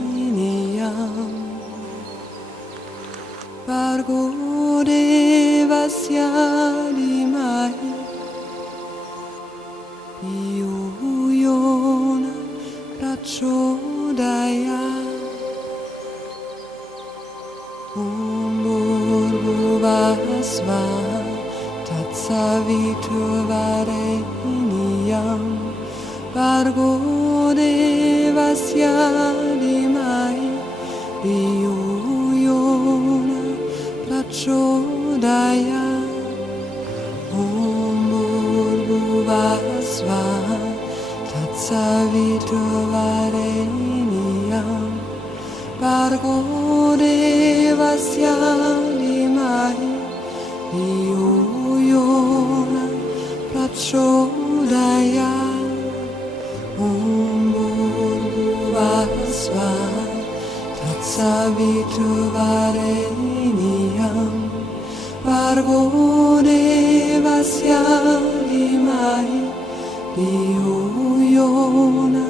Tatsaviturvarenyam Bargo devasya dhimahi Dhiyo yona prachodayat Om Bhurvuvah Svaha Tatsaviturvarenyam Bargo devasya dhimahi Dhiyo yona prachodayat Om Bhurvuvah Svaha Tatsaviturvarenyam Bargo devasya dhimahi Dhiyo yona prachodayat Om Bhurvuvah Svaha Tatsaviturvarenyam Bargo devasya dhimahi Dhiyo yona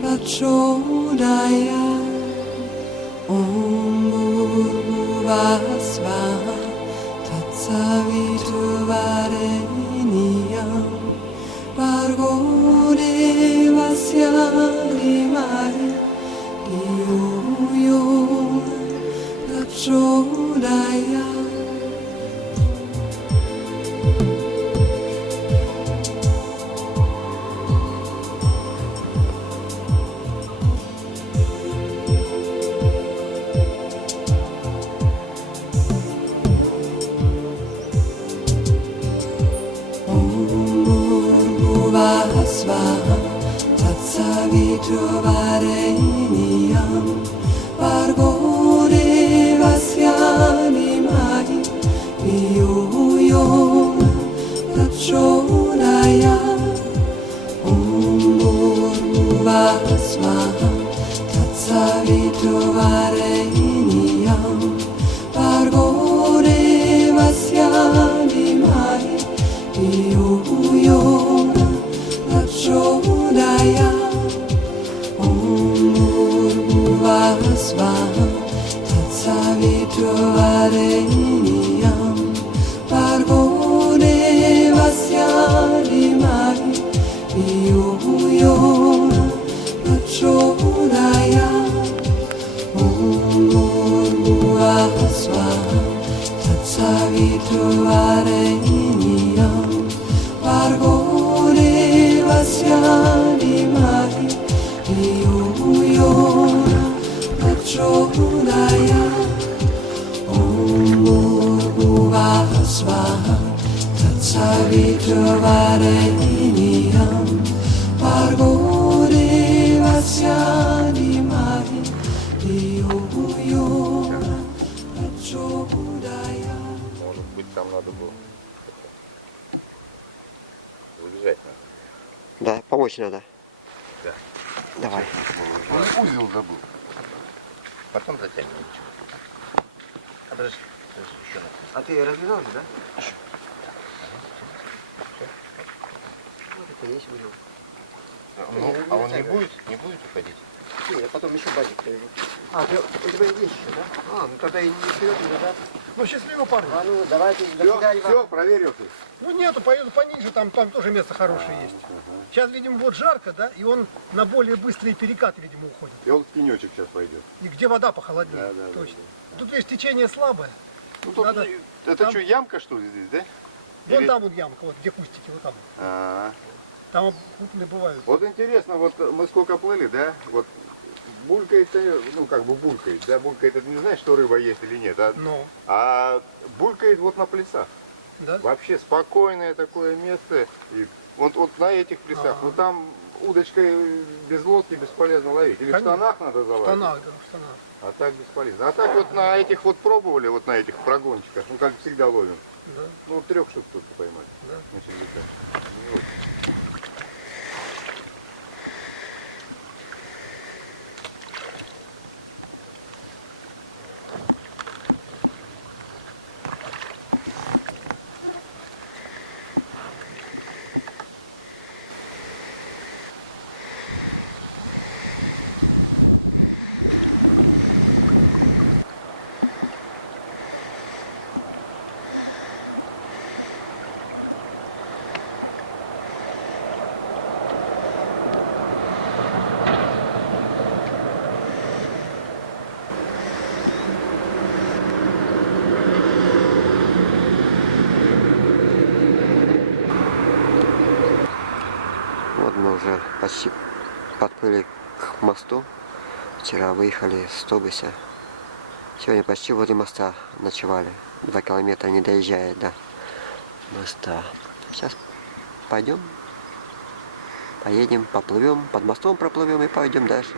prachodayat Om Bhurvuvah Svaha Tatsaviturvarenyam Bargo devasya dhimahi Dhiyo yona prachodayat Svaha Tatsaviturvarenyam Bargo devasya dhimahi Dhiyo yona prachodayat Om Bhurvuvah Svaha Tatsaviturvarenyam Bargo devasya dhimahi Dhiyo yona prachodayat Om Bhurvuvah Svaha Tatsaviturvarenyam Bargo devasya dhimahi Dhiyo yona prachodayat Om Bhurvuvah Svaha Tatsaviturvarenyam Bargo devasya dhimahi Dhiyo yona prachodayat Om Bhurvuvah Svaha Tatsaviturvarenyam Bargo devasya dhimahi Dhiyo yona prachodayat. Может быть, там надо было забежать надо. Да, помочь надо. Да. Давай. Он узел забыл. Потом затянем ничего. А подожди, еще надо. А ты развязал же, да? Вот это есть узел. Ну, а он не будет уходить? Не, я потом еще базик приведу. А, у тебя есть еще, да? А, ну тогда и не вперед, не назад. Ну, счастливо, парни. А ну, давайте, до свидания. Все, проверил ты. Ну, нету, поеду пониже, там тоже место хорошее есть. Сейчас, видимо, вот жарко, да, и он на более быстрые перекаты, видимо, уходит. И он в тенечек сейчас пойдет. И где вода похолоднее, Да, да, точно. Тут есть течение слабое. Ну, тут Надо- это там- что, ямка, что ли, здесь, да? Вон Или- там вот ямка, вот где кустики, вот там. А, Там крупные бывают. Вот интересно, вот мы сколько плыли, да, вот булькает, ну как бы булькает, да, булькает, это не знаешь, что рыба есть или нет, Ну, а булькает вот на плясах. да? Вообще спокойное такое место, и вот на этих плясах, ну там удочкой без лодки бесполезно ловить, или Конечно. в штанах надо В залазить, штанах, да, в штанах. а так бесполезно. А так вот на этих вот пробовали, вот на этих прогончиках, ну как всегда ловим, Да. Ну, 3 штук тут поймали. Да. На червяка. Не очень. Вот мы уже почти подплыли к мосту. Вчера выехали с автобуса. Сегодня почти возле моста ночевали. 2 километра не доезжая до моста. Сейчас пойдем, поедем, поплывем, под мостом проплывем и пойдем дальше.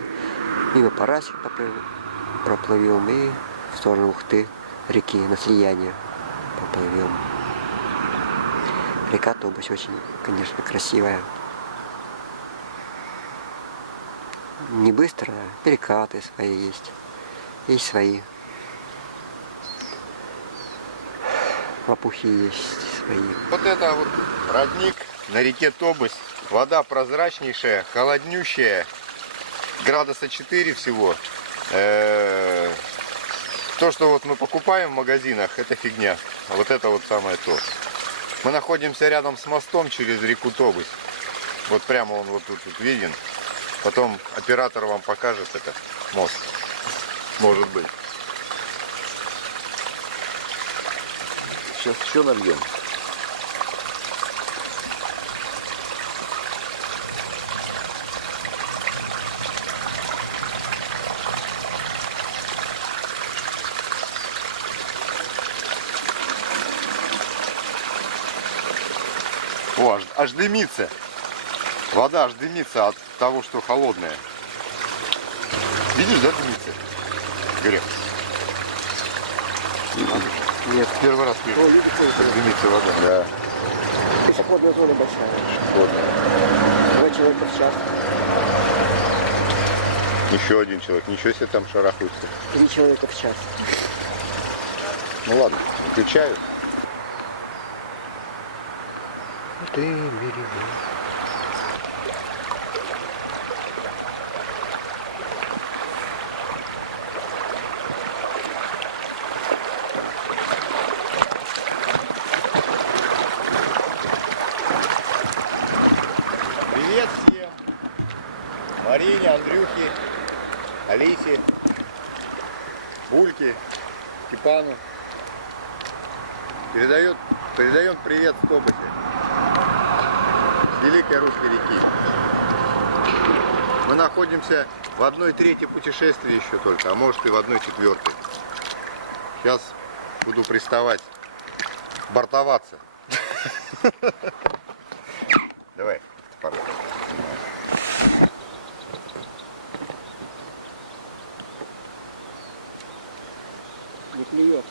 Мимо Параси проплывем и в сторону Ухты, реки, на слияние поплывем. Река Тобыч очень, конечно, красивая. Не быстро, перекаты свои есть. Есть свои. Лопухи есть свои. Вот это вот родник на реке Тобысь. Вода прозрачнейшая, холоднющая. Градуса 4 всего. То, что вот мы покупаем в магазинах, это фигня. А вот это вот самое то. Мы находимся рядом с мостом через реку Тобысь. Вот прямо он вот тут виден. Потом оператор вам покажет этот мост. Может быть. Сейчас еще нальем. О, аж дымится. Вода аж дымится от того, что холодная. Видишь, да, дымится? Грех. Нет. Первый раз вижу, О, люди ходят. как дымится вода. Да. Пешеходная зона большая. Вот. 2 человека в час. Еще один человек. Ничего себе там шарахаются. 3 человека в час. Ну ладно, включаю. Ты береги. Привет всем! Марине, Андрюхе, Алисе, Бульке, Степану. Передаем привет с Тобыся, с Великой Русской реки. Мы находимся в 1/3 путешествия еще только, а может и в 1/4. Сейчас буду приставать, бортоваться. Давай, Степан. Не клюет.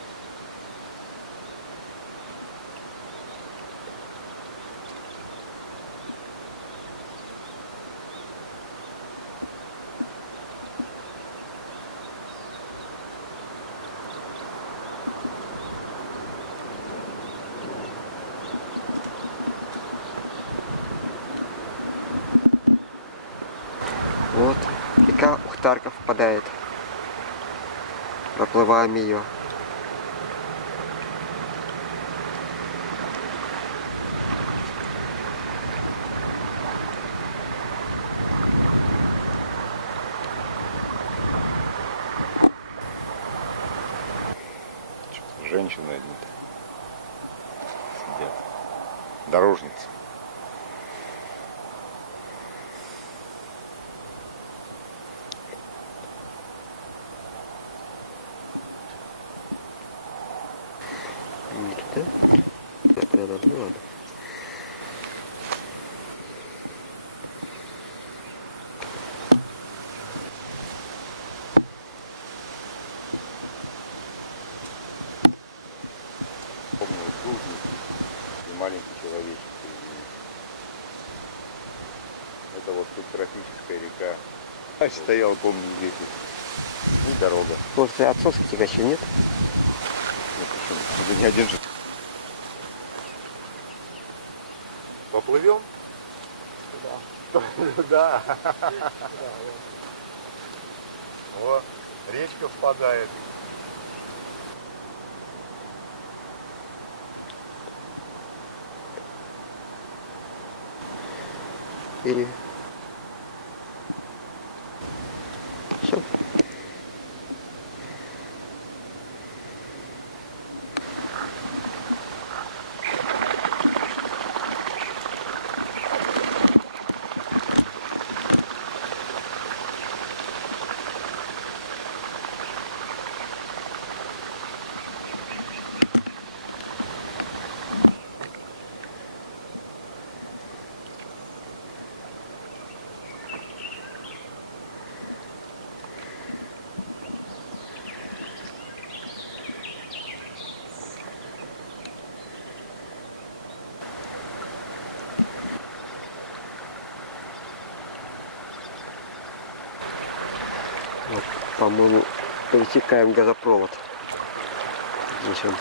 Вот река Ухтарка впадает. Проплываем ее. Женщины одни сидят. Дорожницы. Не туда? Так, куда надо? Ну ладно. Помню, это вот тут тропическая река. А стоял, помню, здесь. И дорога. Может, и отцовский тягачи нет? Ну почему? Ты не держи. Поплывем? Да. Да. О, речка впадает. Или... Все. Вот, по-моему, пересекаем газопровод. Здесь он.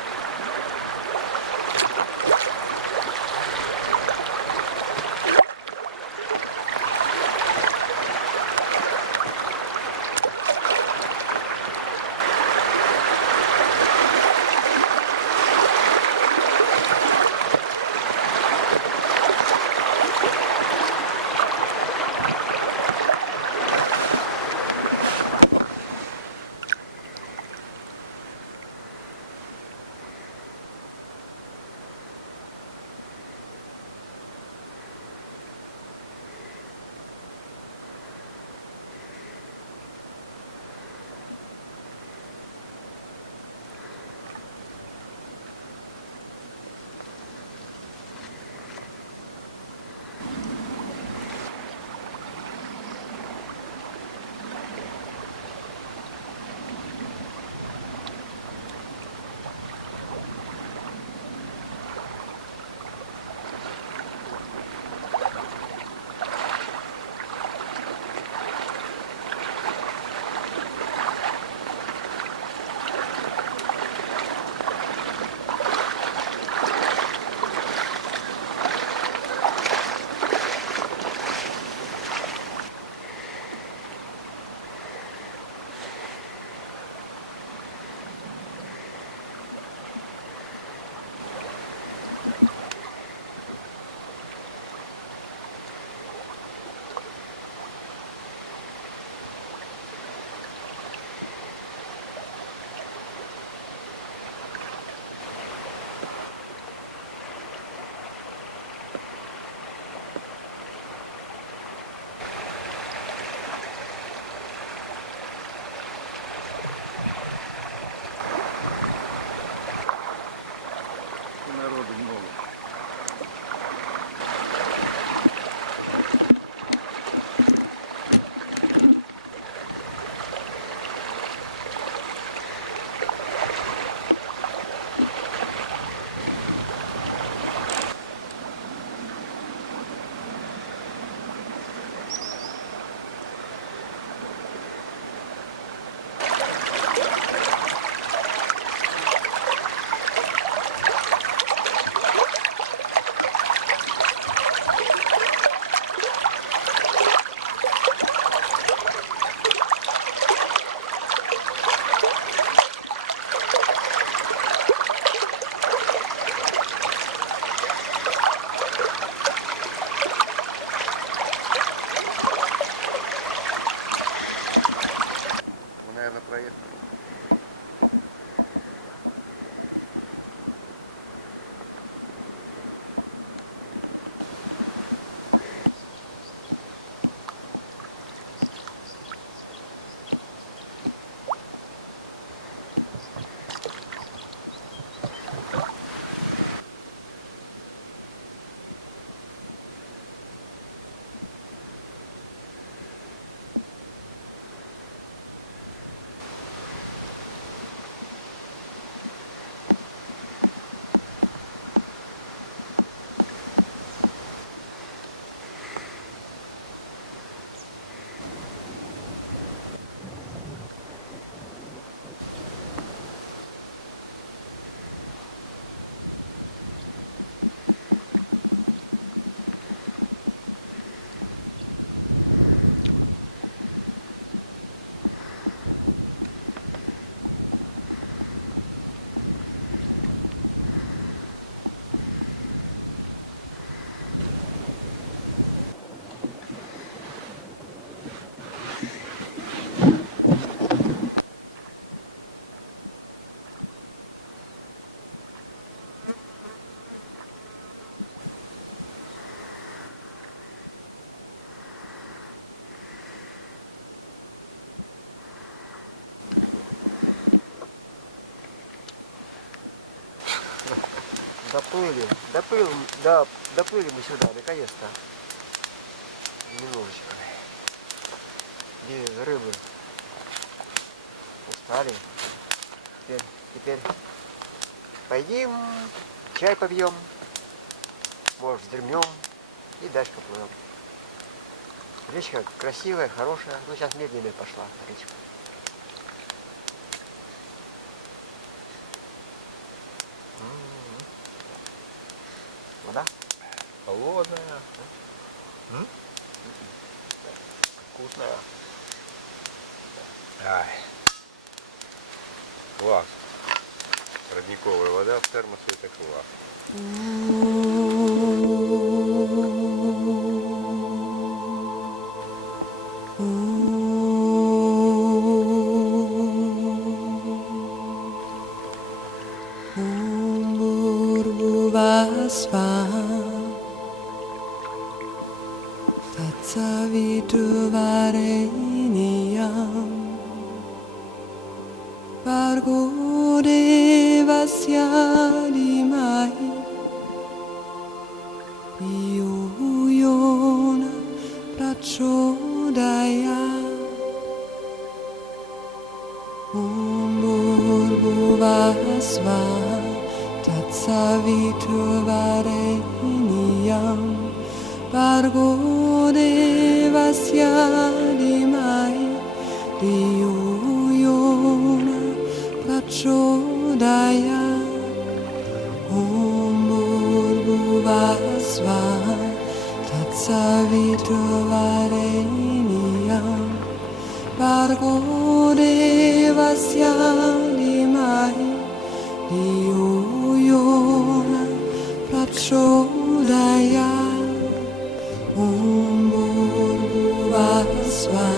Доплыли мы сюда, наконец-то. Немножечко. Без рыбы. Устали. Теперь пойдем, чай попьем, может вздремнем и дальше поплывем. Речка красивая, хорошая, но сейчас медленнее пошла речка. Вода? Холодная. Вкусная. Ай. Класс. Родниковая вода в термосе — это класс. Bargo devasya limai Yuyona prachodaya Umburbuvasva Tatsaviturvareniyam Bargo devasya limai Yuyona prachodaya Umburbuvasva Tatsaviturvareniyam Bargo devasya limai Yuyona prachodaya Umburbuvasva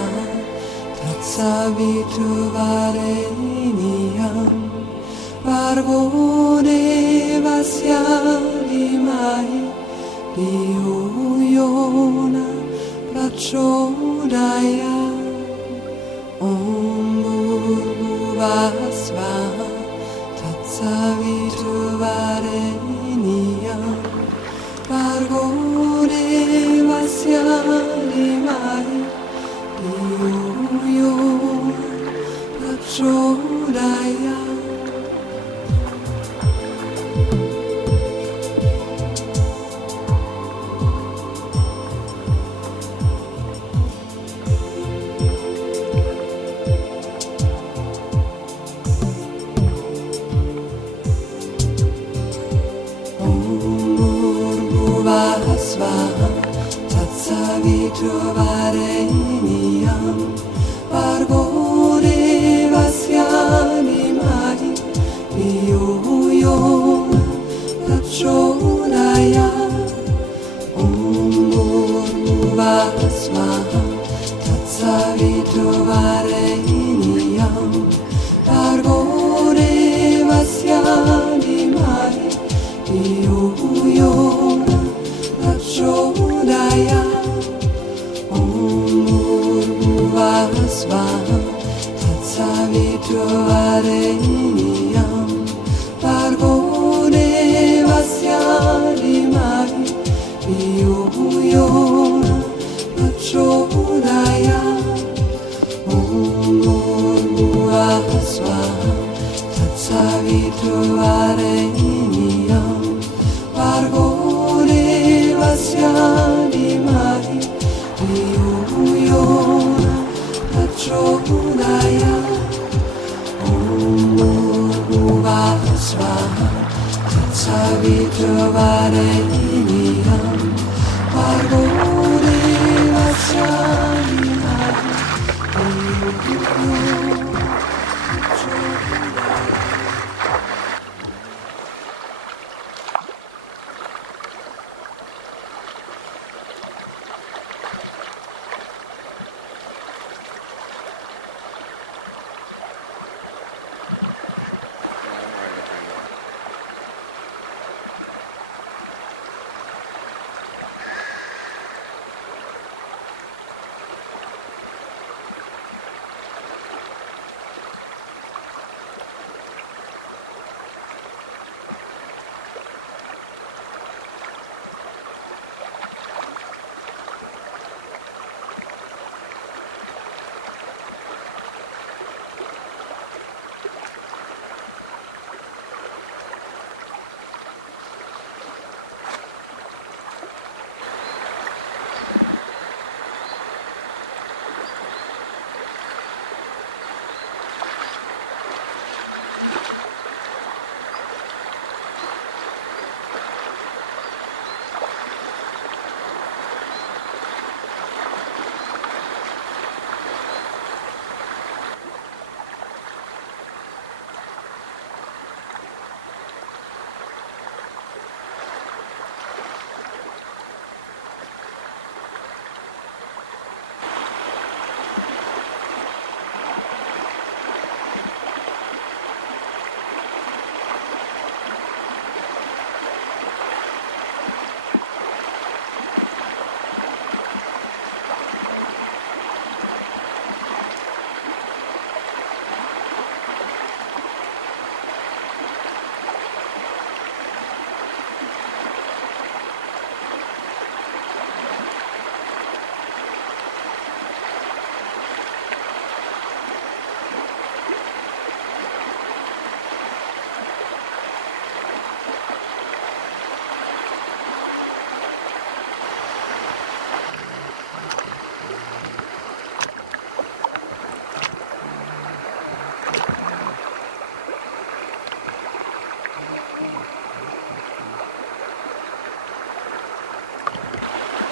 Tatsaviturvareniyam Bargo devasya limai Yuyona prachodaya Umburbuvasva Tatsaviturvareniyam Bargo devasya limai Yuyona prachodaya Umburbuvasva Tatsaviturvareniyam Bargo devasya limai Yuyona prachodaya Umburbuvasva Tatsaviturvareniyam Bargo devasya limai Yuyona prachodaya Umburbuvasva Tatsaviturvareniyam Bargo devasya limai Yuyona prachodaya Umburbuvasva Tatsaviturvareniyam Bargo devasya limai Yuyona prachodaya Umburbuvasva Tatsaviturvareniyam Bargo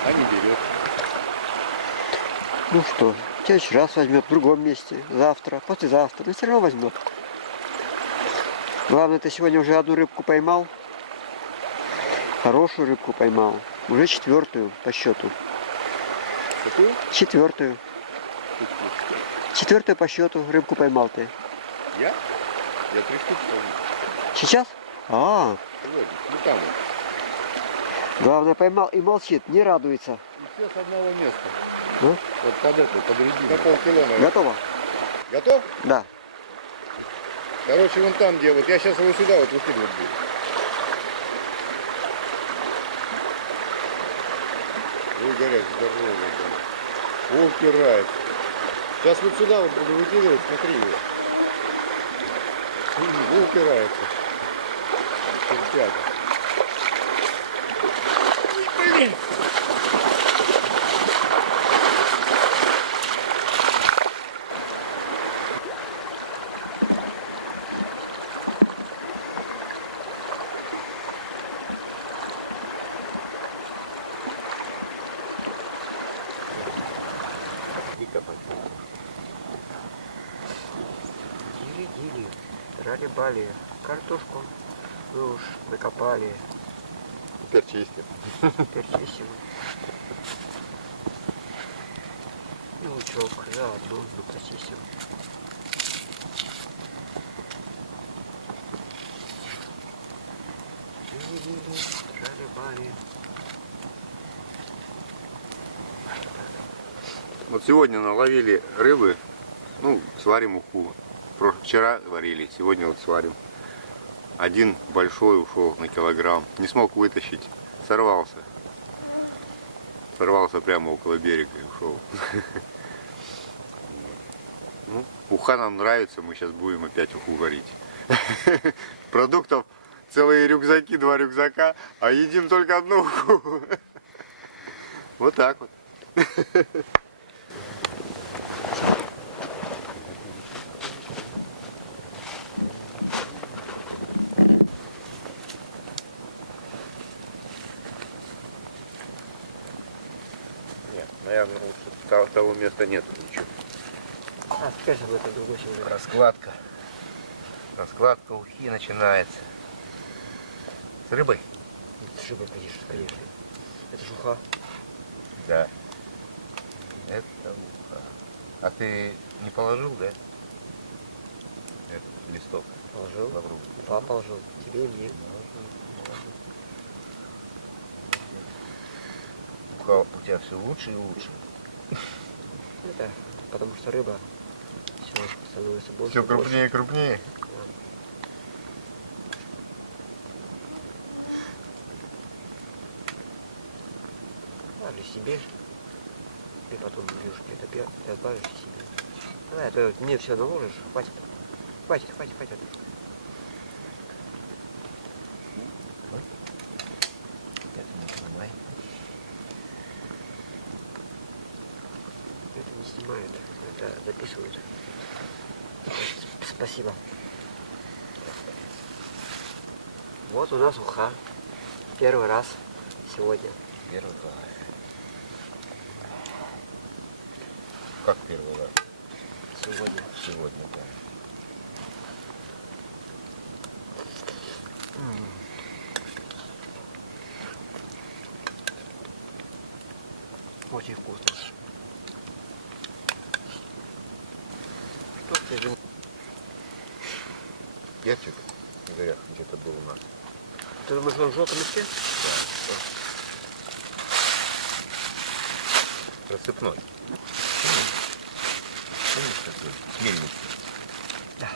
а не берет. Ну что, в следующий раз возьмет в другом месте, завтра, послезавтра, но все равно возьмет. Главное, ты сегодня уже одну рыбку поймал, хорошую рыбку поймал, уже 4-ю по счету. Какую? 4-ю. 4-ю по счету рыбку поймал ты. Я? Я 3 штуки помню. Сейчас? А, Сегодня. Ну там вот. главное поймал и молчит, не радуется. И все с одного места. Ну? Вот под эту, под резину. На полкило, наверное. Готово? Готов? Да. Короче, вон там, где вот я сейчас его сюда вот выкидывать буду. Ой, горяч, здоровый там. О, упирается. Сейчас вот сюда вот буду выкидывать, смотри его. О, упирается. Чертяка. Блин! Гили-гили, рали-бали, картошку мы уж накопали, Теперь чистим. теперь чистим. И лучок заодно почистим. Гили-гили, рали-бали. Вот сегодня наловили рыбы, ну, сварим уху. Вчера варили, сегодня вот сварим. Один большой ушел на килограмм. Не смог вытащить, сорвался. Сорвался прямо около берега и ушел. Ну, уха нам нравится, мы сейчас будем опять уху варить. Продуктов целые рюкзаки, 2 рюкзака, а едим только одну уху. Вот так вот. Нет, наверное, лучше того места нету ничего. А, теперь же в это другой сегодня. Раскладка. Раскладка ухи начинается. С рыбой? С рыбой, конечно. Это жуха. Да. Это уха. А ты не положил, да? Этот листок. Положил. Лавровый. Два положил. Тебе и мне. Уха у тебя все лучше и лучше. Это потому что рыба все становится больше. Все и больше. крупнее и крупнее. Ладно, себе. Ты потом будешь где-то пять, ты отбавишь себе. А это мне все наложишь, хватит. Хватит. Это не снимай. Это не снимают, это записывают. Спасибо. Вот у нас уха. Первый раз сегодня. Первый раз. Как первый раз? Сегодня. Сегодня, да. Очень вкусно. Что ты же... Перчик в горях где-то был у нас. Ты думаешь, он в желтом листе? Рассыпной. Помнишь такой? С мельницы. Да.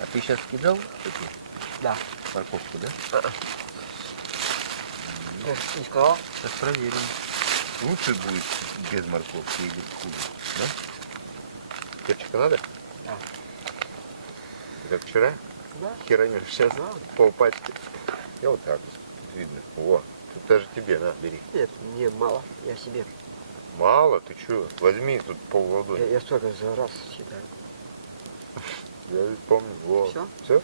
А ты сейчас кидал эти Да. морковку, да? Ты же не сказал? Сейчас проверим. Лучше будет без морковки или хуже, да? Перчика надо? Да. Как вчера? Да. Херонишь сейчас полпачки. Я вот так вот. Видно. Во. Тут даже тебе, на, бери. Нет, мне мало. Я себе. Мало, ты чё? Возьми тут пол ладони. Я столько за раз считаю. Я ведь помню. Во. Всё? Все?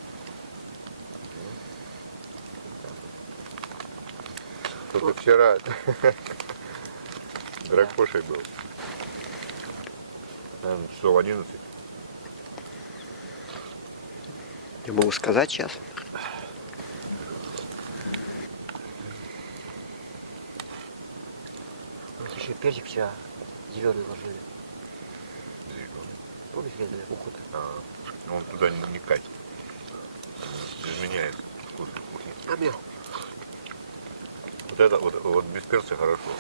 Только вчера Дракошей был. Наверное, часов 11. Не могу сказать сейчас. Еще перчик вчера зеленый ложили. Помнишь, ездили в уход? Он туда не катит. Изменяет вкус кухни. А мне Вот это вот без перца хорошо.